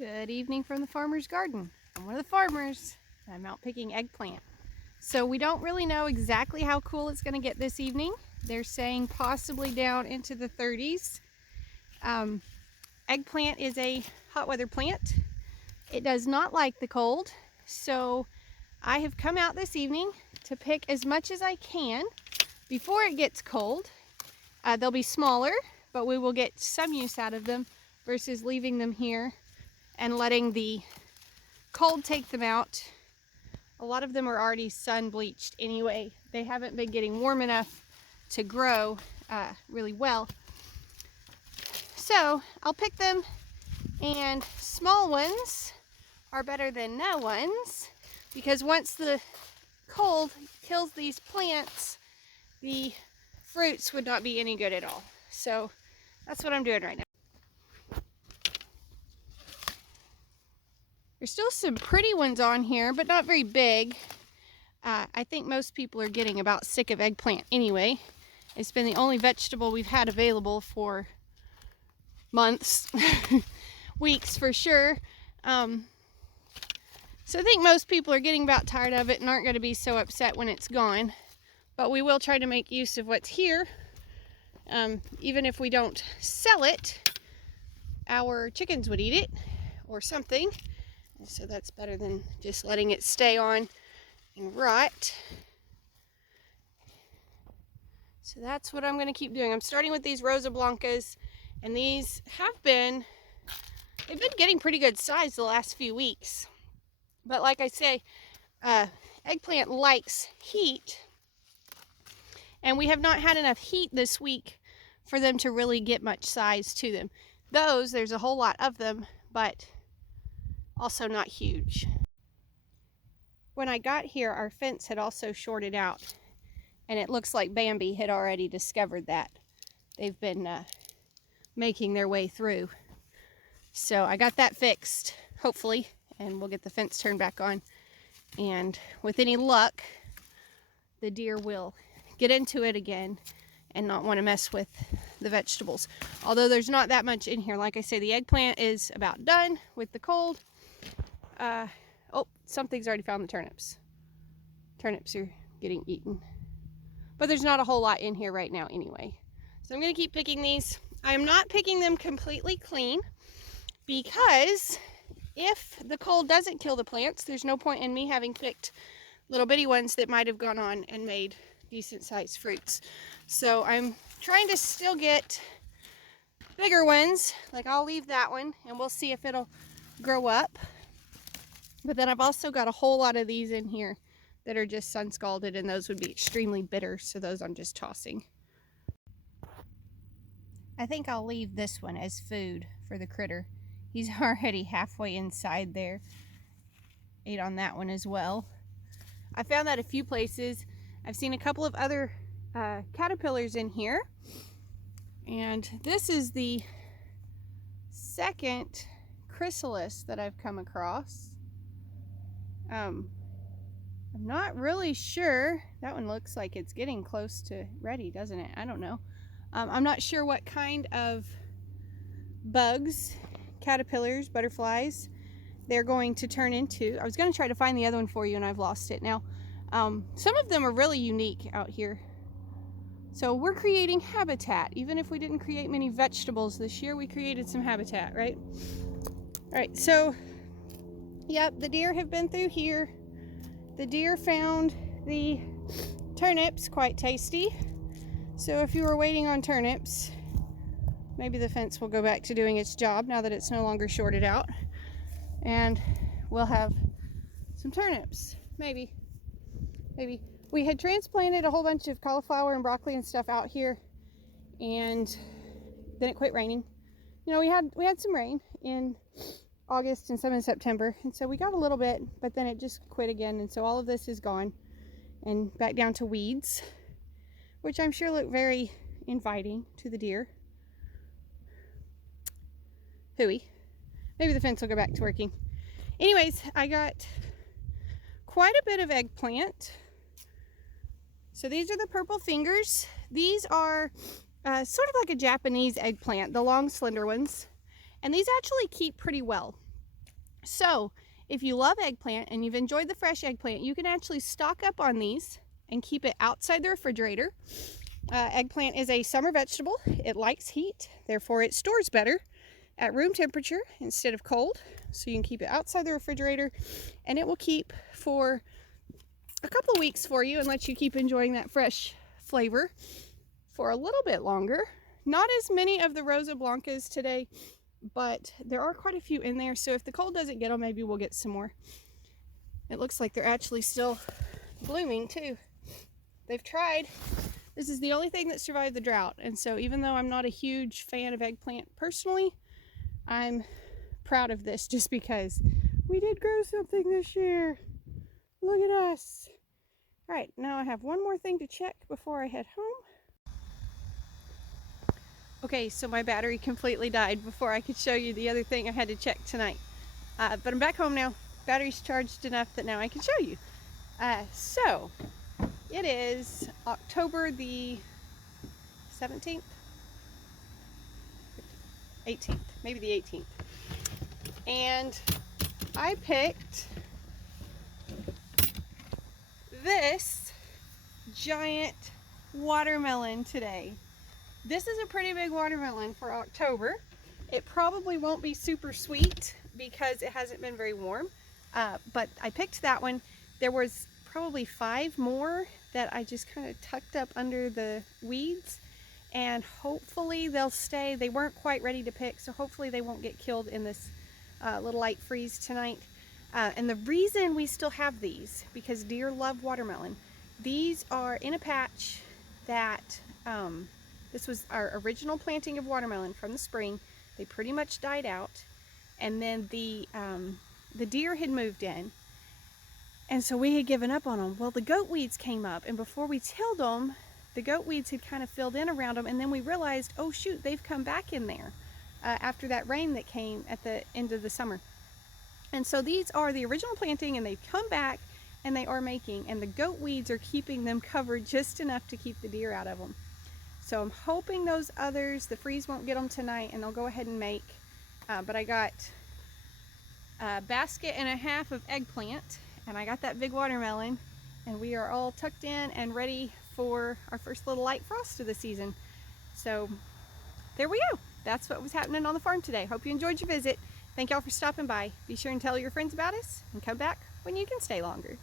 Good evening from the farmer's garden. I'm one of the farmers. I'm out picking eggplant. So we don't really know exactly how cool it's going to get this evening. They're saying possibly down into the 30s. Eggplant is a hot weather plant. It does not like the cold. So I have come out this evening to pick as much as I can before it gets cold. They'll be smaller, but we will get some use out of them versus leaving them here and letting the cold take them out. A lot of them are already sun bleached anyway. They haven't been getting warm enough to grow really well. So I'll pick them, and small ones are better than no ones, because once the cold kills these plants, the fruits would not be any good at all. So that's what I'm doing right now. There's still some pretty ones on here, but not very big. I think most people are getting about sick of eggplant anyway. It's been the only vegetable we've had available for months, weeks for sure. So I think most people are getting about tired of it and aren't going to be so upset when it's gone. But we will try to make use of what's here. Even if we don't sell it, our chickens would eat it or something. So that's better than just letting it stay on and rot. So that's what I'm going to keep doing. I'm starting with these Rosa Blancas, and these they've been getting pretty good size the last few weeks. But like I say, eggplant likes heat, and we have not had enough heat this week for them to really get much size to them. There's a whole lot of them, but also not huge. When I got here, our fence had also shorted out, and it looks like Bambi had already discovered that. They've been making their way through. So I got that fixed, hopefully, and we'll get the fence turned back on. And with any luck, the deer will get into it again and not want to mess with the vegetables. Although there's not that much in here. Like I say, the eggplant is about done with the cold. Oh, something's already found the turnips. Turnips are getting eaten. But there's not a whole lot in here right now anyway. So I'm going to keep picking these. I am not picking them completely clean, because if the cold doesn't kill the plants, there's no point in me having picked little bitty ones that might have gone on and made decent sized fruits. So I'm trying to still get bigger ones. Like, I'll leave that one and we'll see if it'll grow up. But then I've also got a whole lot of these in here that are just sun scalded, and those would be extremely bitter, so those I'm just tossing. I think I'll leave this one as food for the critter. He's already halfway inside there. Ate on that one as well. I found that a few places. I've seen a couple of other caterpillars in here, and this is the second chrysalis that I've come across. I'm not really sure. That one looks like it's getting close to ready, doesn't it? I don't know. I'm not sure what kind of bugs, caterpillars, butterflies they're going to turn into. I was going to try to find the other one for you, and I've lost it now. Some of them are really unique out here. So we're creating habitat. Even if we didn't create many vegetables this year, we created some habitat, right? All right, so yep, the deer have been through here. The deer found the turnips quite tasty. So if you were waiting on turnips, maybe the fence will go back to doing its job now that it's no longer shorted out. And we'll have some turnips, maybe. We had transplanted a whole bunch of cauliflower and broccoli and stuff out here, and then it quit raining. You know, we had some rain in August and some in September, and so we got a little bit, but then it just quit again, and so all of this is gone and back down to weeds, which I'm sure look very inviting to the deer. Hooey. Maybe the fence will go back to working. Anyways, I got quite a bit of eggplant. So these are the purple fingers. These are sort of like a Japanese eggplant, the long slender ones. And these actually keep pretty well. So if you love eggplant and you've enjoyed the fresh eggplant, you can actually stock up on these and keep it outside the refrigerator. Eggplant is a summer vegetable. It likes heat, therefore it stores better at room temperature instead of cold. So you can keep it outside the refrigerator and it will keep for a couple of weeks for you and let you keep enjoying that fresh flavor for a little bit longer. Not as many of the Rosa Blancas today, but there are quite a few in there. So if the cold doesn't get them, maybe we'll get some more. It looks like they're actually still blooming too. They've tried. This is the only thing that survived the drought. And so even though I'm not a huge fan of eggplant personally, I'm proud of this just because we did grow something this year. Look at us. All right, now I have one more thing to check before I head home. Okay, so my battery completely died before I could show you the other thing I had to check tonight. But I'm back home now. Battery's charged enough that now I can show you. So it is October the 17th? 18th, maybe the 18th. And I picked this giant watermelon today. This is a pretty big watermelon for October. It probably won't be super sweet because it hasn't been very warm, but I picked that one. There was probably 5 more that I just kind of tucked up under the weeds, and hopefully they'll stay. They weren't quite ready to pick, so hopefully they won't get killed in this little light freeze tonight. And the reason we still have these, because deer love watermelon, these are in a patch that this was our original planting of watermelon from the spring. They pretty much died out, and then the deer had moved in, and so we had given up on them. Well, the goat weeds came up, and before we tilled them, the goat weeds had kind of filled in around them, and then we realized, oh shoot, they've come back in there after that rain that came at the end of the summer. And so these are the original planting, and they've come back and they are making, and the goat weeds are keeping them covered just enough to keep the deer out of them. So I'm hoping those others, the freeze won't get them tonight and they'll go ahead and make. But I got a basket and a half of eggplant, and I got that big watermelon, and we are all tucked in and ready for our first little light frost of the season. So there we go. That's what was happening on the farm today. Hope you enjoyed your visit. Thank y'all for stopping by. Be sure and tell your friends about us and come back when you can stay longer.